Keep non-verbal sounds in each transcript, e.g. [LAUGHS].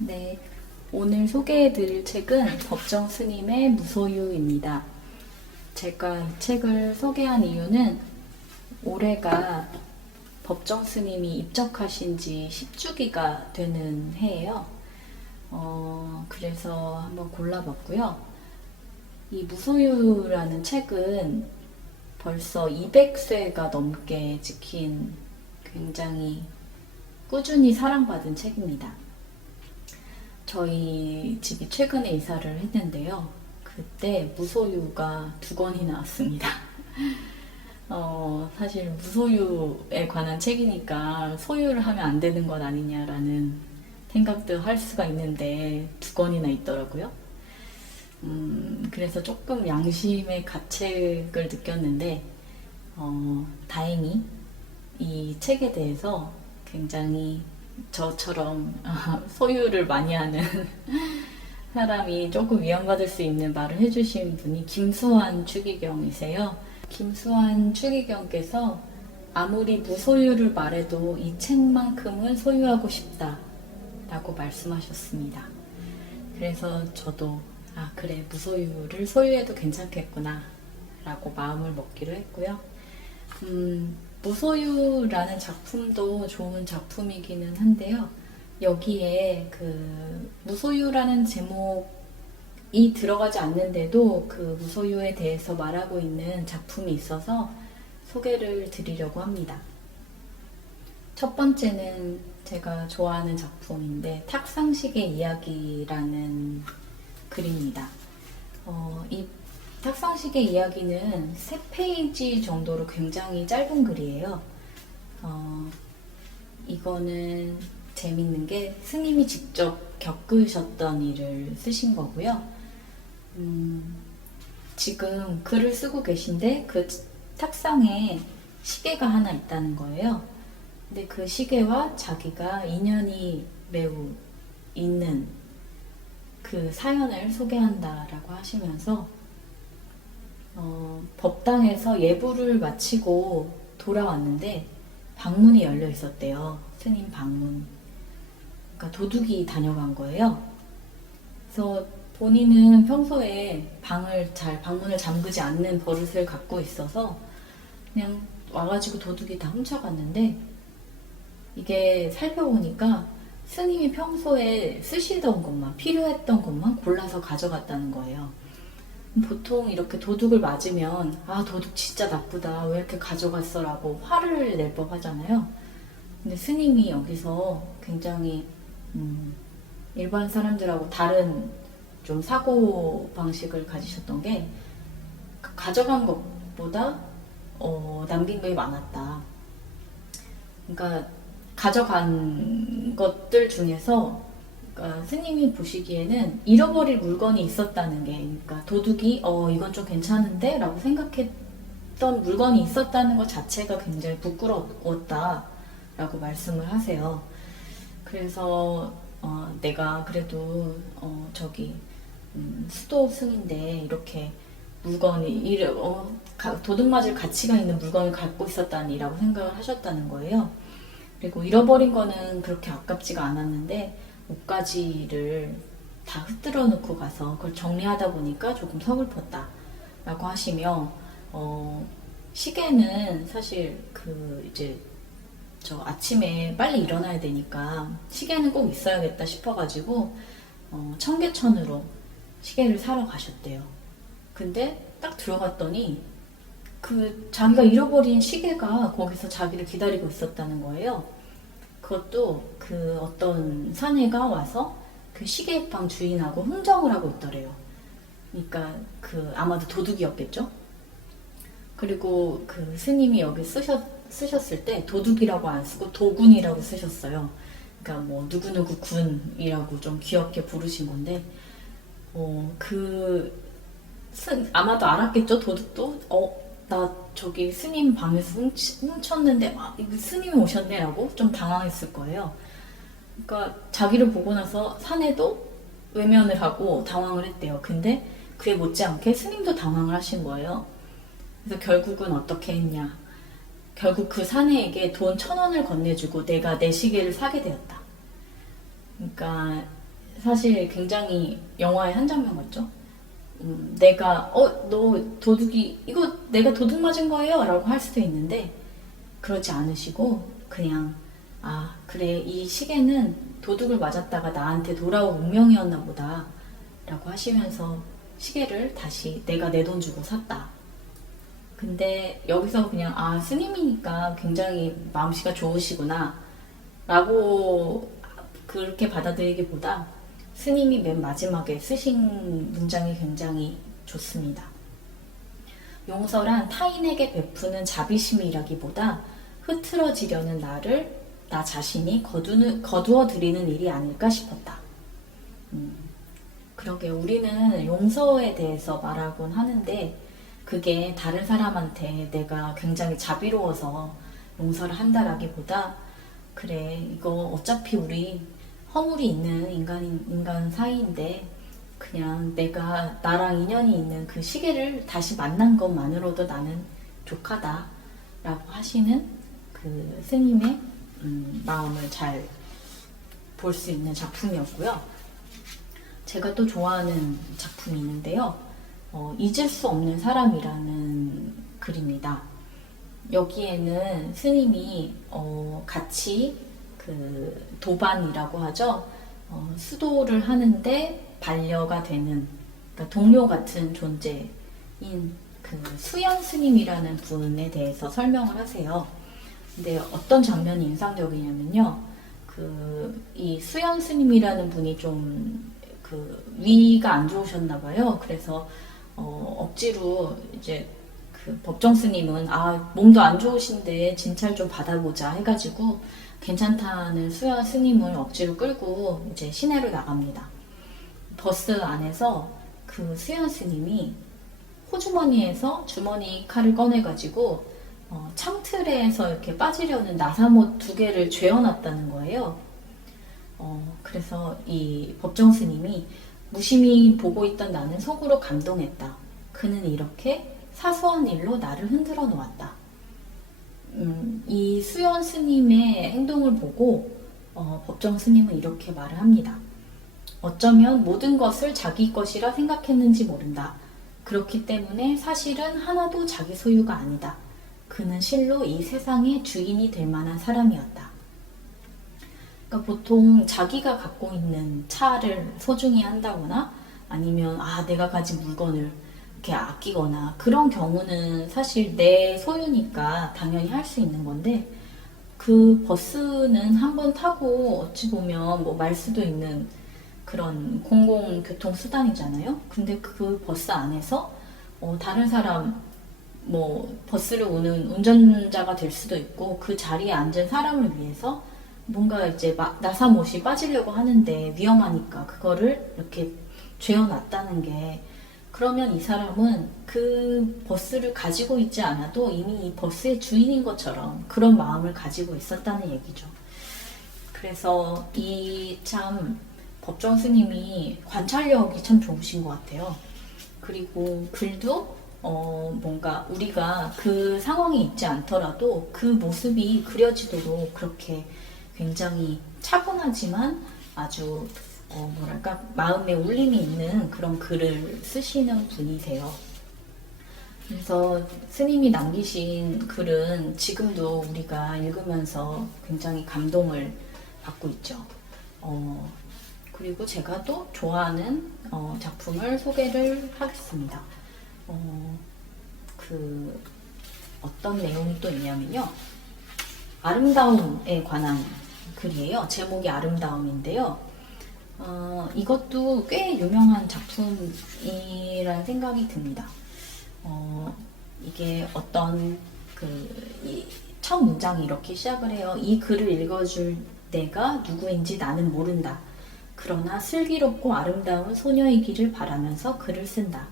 네, 오늘 소개해드릴 책은 법정 스님의 무소유입니다. 제가 이 책을 소개한 이유는 올해가 법정 스님이 입적하신 지 10주기가 되는 해예요. 어, 그래서 한번 골라봤고요. 이 무소유라는 책은 벌써 200쇄가 넘게 찍힌 굉장히 꾸준히 사랑받은 책입니다. 저희 집이 최근에 이사를 했는데요. 그때 무소유가 두 권이 나 왔습니다. [LAUGHS] 어, 사실 무소유에 관한 책이니까 소유를 하면 안 되는 것 아니냐라는 생각도 할 수가 있는데 두 권이나 있더라고요. 음, 그래서 조금 양심의 가책을 느꼈는데, 어, 다행히 이 책에 대해서 굉장히 저처럼 아, 소유를 많이 하는 [LAUGHS] 사람이 조금 위안받을 수 있는 말을 해주신 분이 김수환 추기경이세요. 김수환 추기경께서 아무리 무소유를 말해도 이 책만큼은 소유하고 싶다 라고 말씀하셨습니다. 그래서 저도 아 그래 무소유를 소유해도 괜찮겠구나 라고 마음을 먹기로 했고요. 음, 무소유라는 작품도 좋은 작품이기는 한데요. 여기에 그 무소유라는 제목이 들어가지 않는데도 그 무소유에 대해서 말하고 있는 작품이 있어서 소개를 드리려고 합니다. 첫 번째는 제가 좋아하는 작품인데 탁상식의 이야기라는 글입니다. 어, 이 탁상식의 이야기는 세 페이지 정도로 굉장히 짧은 글이에요. 어, 이거는 재밌는 게 스님이 직접 겪으셨던 일을 쓰신 거고요. 음, 지금 글을 쓰고 계신데 그 탁상에 시계가 하나 있다는 거예요. 근데 그 시계와 자기가 인연이 매우 있는 그 사연을 소개한다라고 하시면서 어, 법당에서 예불을 마치고 돌아왔는데 방문이 열려 있었대요. 스님 방문. 그러니까 도둑이 다녀간 거예요. 그래서 본인은 평소에 방을 잘 방문을 잠그지 않는 버릇을 갖고 있어서 그냥 와가지고 도둑이 다 훔쳐갔는데 이게 살펴보니까 스님이 평소에 쓰시던 것만 필요했던 것만 골라서 가져갔다는 거예요. 보통 이렇게 도둑을 맞으면 아 도둑 진짜 나쁘다 왜 이렇게 가져갔어 라고 화를 낼 법 하잖아요. 근데 스님이 여기서 굉장히 음, 일반 사람들하고 다른 좀 사고 방식을 가지셨던 게 가져간 것보다 어, 남긴 게 많았다. 그러니까 가져간 것들 중에서 그러니까 스님이 보시기에는 잃어버릴 물건이 있었다는 게, 그러니까 도둑이 어 이건 좀 괜찮은데라고 생각했던 물건이 있었다는 것 자체가 굉장히 부끄러웠다라고 말씀을 하세요. 그래서 어, 내가 그래도 어, 저기 음, 수도 승인데 이렇게 물건이 이래, 어, 가- 도둑 맞을 가치가 있는 물건을 갖고 있었다니라고 생각을 하셨다는 거예요. 그리고 잃어버린 거는 그렇게 아깝지가 않았는데 옷가지를 다 흩뜨려 놓고 가서 그걸 정리하다 보니까 조금 서글펐다 라고 하시며 어, 시계는 사실 그 이제 저 아침에 빨리 일어나야 되니까 시계는 꼭 있어야겠다 싶어가지고 어, 청계천으로 시계를 사러 가셨대요. 근데 딱 들어갔더니 그 자기가 잃어버린 시계가 거기서 자기를 기다리고 있었다는 거예요. 그것도 그 어떤 사내가 와서 그 시계방 주인하고 흥정을 하고 있더래요. 그러니까 그 아마도 도둑이었겠죠. 그리고 그 스님이 여기 쓰셨, 쓰셨을 때 도둑이라고 안 쓰고 도군이라고 쓰셨어요. 그러니까 뭐 누구누구 군이라고 좀 귀엽게 부르신 건데, 어, 그, 스, 아마도 알았겠죠, 도둑도? 어, 나 저기 스님 방에서 훔치, 훔쳤는데, 아, 이거 스님이 오셨네라고 좀 당황했을 거예요. 그러니까 자기를 보고 나서 사내도 외면을 하고 당황을 했대요. 근데 그에 못지않게 스님도 당황을 하신 거예요. 그래서 결국은 어떻게 했냐. 결국 그 사내에게 돈 천 원을 건네주고 내가 내 시계를 사게 되었다. 그러니까 사실 굉장히 영화의 한 장면 같죠? 음, 내가 어 너 도둑이 이거 내가 도둑 맞은 거예요? 라고 할 수도 있는데 그렇지 않으시고 그냥 아 그래 이 시계는 도둑을 맞았다가 나한테 돌아온 운명이었나 보다 라고 하시면서 시계를 다시 내가 내 돈 주고 샀다 근데 여기서 그냥 아 스님이니까 굉장히 마음씨가 좋으시구나 라고 그렇게 받아들이기보다 스님이 맨 마지막에 쓰신 문장이 굉장히 좋습니다. 용서란 타인에게 베푸는 자비심이라기보다 흐트러지려는 나를 나 자신이 거두는, 거두어 드리는 일이 아닐까 싶었다. 음, 그러게 우리는 용서에 대해서 말하곤 하는데 그게 다른 사람한테 내가 굉장히 자비로워서 용서를 한다라기보다 그래 이거 어차피 우리 허물이 있는 인간인 인간 사이인데 그냥 내가 나랑 인연이 있는 그 시계를 다시 만난 것만으로도 나는 족하다라고 하시는 그 스님의 음, 마음을 잘 볼 수 있는 작품이었고요. 제가 또 좋아하는 작품이 있는데요. 어, 잊을 수 없는 사람이라는 글입니다. 여기에는 스님이 어, 같이 그 도반이라고 하죠. 어, 수도를 하는데 반려가 되는 그러니까 동료 같은 존재인 그 수연 스님이라는 분에 대해서 설명을 하세요. 근데 어떤 장면이 인상적이냐면요. 그 이 수연 스님이라는 분이 좀 그 위가 안 좋으셨나 봐요. 그래서 어, 억지로 이제 그 법정 스님은 아 몸도 안 좋으신데 진찰 좀 받아보자 해가지고 괜찮다는 수야 스님을 억지로 끌고 이제 시내로 나갑니다. 버스 안에서 그 수야 스님이 호주머니에서 주머니 칼을 꺼내가지고 어, 창틀에서 이렇게 빠지려는 나사못 두 개를 죄어놨다는 거예요. 어, 그래서 이 법정 스님이 무심히 보고 있던 나는 속으로 감동했다. 그는 이렇게 사소한 일로 나를 흔들어 놓았다. 음, 이 수연 스님의 행동을 보고 어, 법정 스님은 이렇게 말을 합니다. 어쩌면 모든 것을 자기 것이라 생각했는지 모른다. 그렇기 때문에 사실은 하나도 자기 소유가 아니다. 그는 실로 이 세상의 주인이 될 만한 사람이었다. 그러니까 보통 자기가 갖고 있는 차를 소중히 한다거나 아니면 아 내가 가진 물건을 이렇게 아끼거나 그런 경우는 사실 내 소유니까 당연히 할 수 있는 건데 그 버스는 한 번 타고 어찌 보면 뭐 말 수도 있는 그런 공공교통 수단이잖아요. 근데 그 버스 안에서 어, 다른 사람 뭐 버스를 오는 운전자가 될 수도 있고 그 자리에 앉은 사람을 위해서 뭔가 이제 막 나사못이 빠지려고 하는데 위험하니까 그거를 이렇게 죄어놨다는 게 그러면 이 사람은 그 버스를 가지고 있지 않아도 이미 이 버스의 주인인 것처럼 그런 마음을 가지고 있었다는 얘기죠. 그래서 이 참 법정 스님이 관찰력이 참 좋으신 것 같아요. 그리고 글도 어 뭔가 우리가 그 상황이 있지 않더라도 그 모습이 그려지도록 그렇게 굉장히 차분하지만 아주 어 뭐랄까 마음에 울림이 있는 그런 글을 쓰시는 분이세요. 그래서 스님이 남기신 글은 지금도 우리가 읽으면서 굉장히 감동을 받고 있죠. 어, 그리고 제가 또 좋아하는 어, 작품을 소개를 하겠습니다. 어, 그 어떤 내용이 또 있냐면요. 아름다움에 관한 글이에요. 제목이 아름다움인데요. 어, 이것도 꽤 유명한 작품이라는 생각이 듭니다. 어, 이게 어떤 그, 첫 문장이 이렇게 시작을 해요. 이 글을 읽어줄 내가 누구인지 나는 모른다. 그러나 슬기롭고 아름다운 소녀이기를 바라면서 글을 쓴다.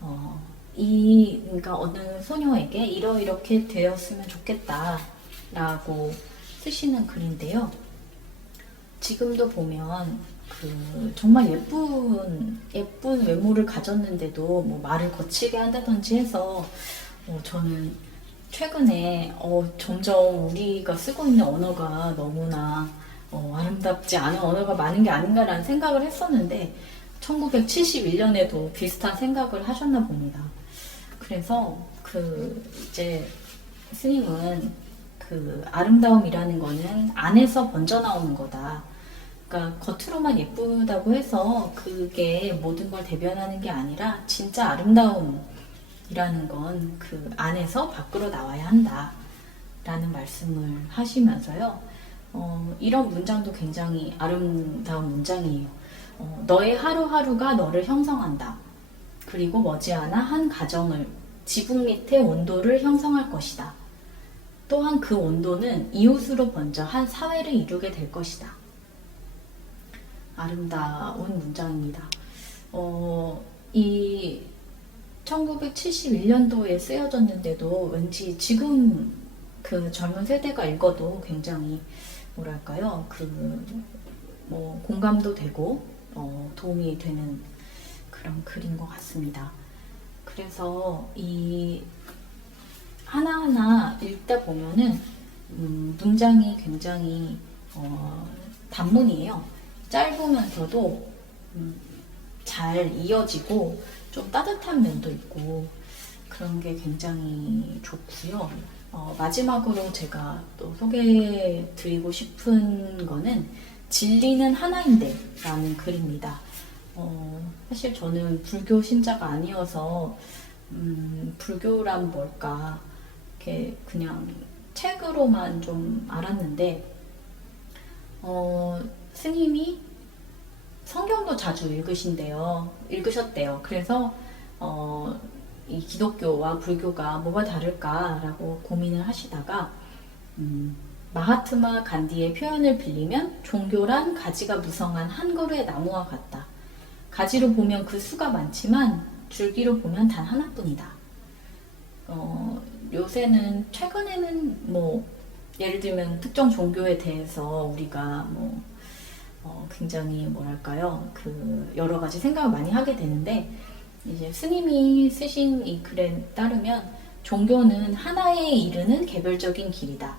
어, 이, 그러니까 어느 소녀에게 이러 이렇게 되었으면 좋겠다라고 쓰시는 글인데요. 지금도 보면 그 정말 예쁜 예쁜 외모를 가졌는데도 뭐 말을 거칠게 한다든지 해서 어, 저는 최근에 어, 점점 우리가 쓰고 있는 언어가 너무나 어, 아름답지 않은 언어가 많은 게 아닌가라는 생각을 했었는데 1971년에도 비슷한 생각을 하셨나 봅니다. 그래서 그 이제 스님은 그 아름다움이라는 거는 안에서 번져 나오는 거다. 그러니까 겉으로만 예쁘다고 해서 그게 모든 걸 대변하는 게 아니라 진짜 아름다움이라는 건 그 안에서 밖으로 나와야 한다. 라는 말씀을 하시면서요. 어, 이런 문장도 굉장히 아름다운 문장이에요. 어, 너의 하루하루가 너를 형성한다. 그리고 머지않아 한 가정을 지붕 밑의 온도를 형성할 것이다. 또한 그 온도는 이웃으로 번져 한 사회를 이루게 될 것이다. 아름다운 문장입니다. 어, 이 1971년도에 쓰여졌는데도 왠지 지금 그 젊은 세대가 읽어도 굉장히 뭐랄까요 그 뭐 공감도 되고 어, 도움이 되는 그런 글인 것 같습니다. 그래서 이 하나하나 읽다 보면은 음, 문장이 굉장히 어, 단문이에요. 짧으면서도 음, 잘 이어지고 좀 따뜻한 면도 있고 그런 게 굉장히 좋고요. 어, 마지막으로 제가 또 소개해 드리고 싶은 거는 진리는 하나인데 라는 글입니다. 어, 사실 저는 불교 신자가 아니어서 음, 불교란 뭘까 이렇게 그냥 책으로만 좀 알았는데 어, 스님이 성경도 자주 읽으신대요. 읽으셨대요. 그래서 어, 이 기독교와 불교가 뭐가 다를까라고 고민을 하시다가 음, 마하트마 간디의 표현을 빌리면 종교란 가지가 무성한 한 그루의 나무와 같다. 가지로 보면 그 수가 많지만 줄기로 보면 단 하나뿐이다. 어, 요새는 최근에는 뭐 예를 들면 특정 종교에 대해서 우리가 뭐 어, 굉장히 뭐랄까요 그 여러 가지 생각을 많이 하게 되는데 이제 스님이 쓰신 이 글에 따르면 종교는 하나에 이르는 개별적인 길이다.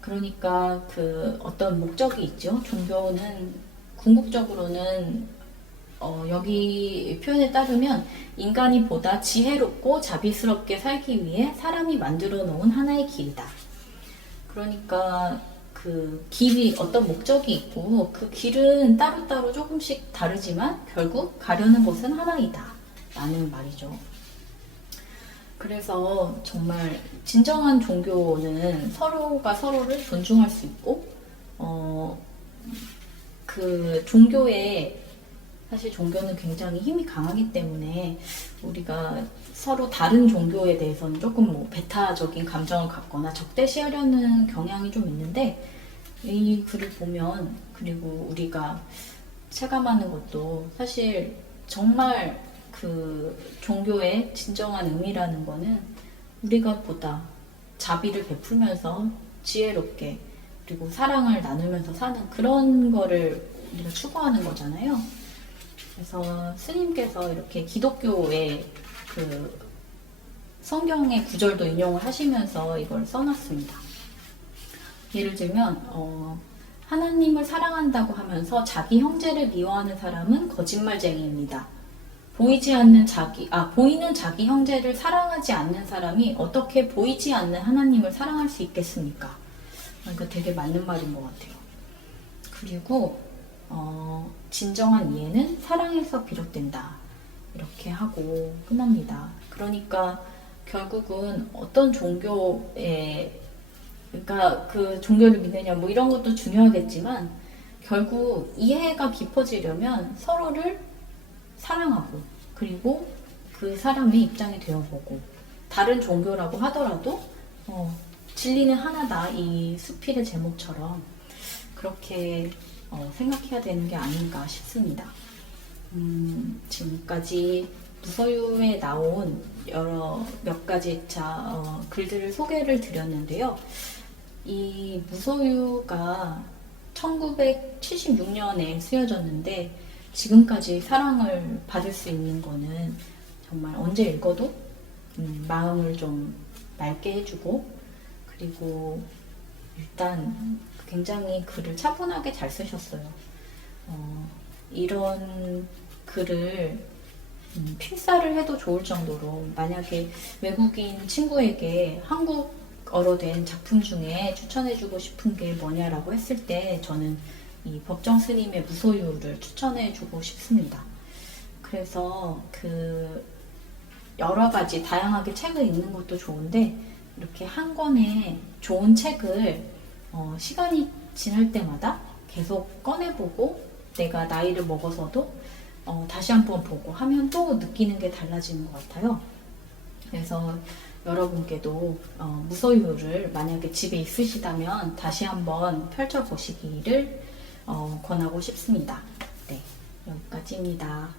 그러니까 그 어떤 목적이 있죠. 종교는 궁극적으로는 어, 여기 표현에 따르면 인간이 보다 지혜롭고 자비스럽게 살기 위해 사람이 만들어 놓은 하나의 길이다. 그러니까 그 길이 어떤 목적이 있고 그 길은 따로따로 조금씩 다르지만 결국 가려는 곳은 하나이다. 라는 말이죠. 그래서 정말 진정한 종교는 서로가 서로를 존중할 수 있고, 어, 그 종교에 사실 종교는 굉장히 힘이 강하기 때문에 우리가 서로 다른 종교에 대해서는 조금 뭐 배타적인 감정을 갖거나 적대시하려는 경향이 좀 있는데 이 글을 보면 그리고 우리가 체감하는 것도 사실 정말 그 종교의 진정한 의미라는 거는 우리가 보다 자비를 베풀면서 지혜롭게 그리고 사랑을 나누면서 사는 그런 거를 우리가 추구하는 거잖아요. 그래서 스님께서 이렇게 기독교의 그 성경의 구절도 인용을 하시면서 이걸 써놨습니다. 예를 들면 어, 하나님을 사랑한다고 하면서 자기 형제를 미워하는 사람은 거짓말쟁이입니다. 보이지 않는 자기, 아, 보이는 자기 형제를 사랑하지 않는 사람이 어떻게 보이지 않는 하나님을 사랑할 수 있겠습니까? 이거 되게 맞는 말인 것 같아요. 그리고, 어, 진정한 이해는 사랑에서 비롯된다. 이렇게 하고 끝납니다. 그러니까 결국은 어떤 종교에, 그러니까 그 종교를 믿느냐 뭐 이런 것도 중요하겠지만 결국 이해가 깊어지려면 서로를 사랑하고 그리고 그 사람의 입장이 되어보고 다른 종교라고 하더라도 어, 진리는 하나다 이 수필의 제목처럼 그렇게 어, 생각해야 되는 게 아닌가 싶습니다. 음, 지금까지 무서유에 나온 여러 몇 가지 자, 어, 글들을 소개를 드렸는데요. 이 무소유가 1976년에 쓰여졌는데 지금까지 사랑을 받을 수 있는 거는 정말 언제 읽어도 음, 마음을 좀 맑게 해주고 그리고 일단 굉장히 글을 차분하게 잘 쓰셨어요. 어, 이런 글을 음, 필사를 해도 좋을 정도로 만약에 외국인 친구에게 한국어로 된 작품 중에 추천해주고 싶은 게 뭐냐라고 했을 때 저는 이 법정 스님의 무소유를 추천해주고 싶습니다. 그래서 그 여러 가지 다양하게 책을 읽는 것도 좋은데 이렇게 한 권의 좋은 책을 어, 시간이 지날 때마다 계속 꺼내보고 내가 나이를 먹어서도 어, 다시 한번 보고 하면 또 느끼는 게 달라지는 것 같아요. 그래서 여러분께도 어, 무소유를 만약에 집에 있으시다면 다시 한번 펼쳐보시기를 어, 권하고 싶습니다. 네, 여기까지입니다.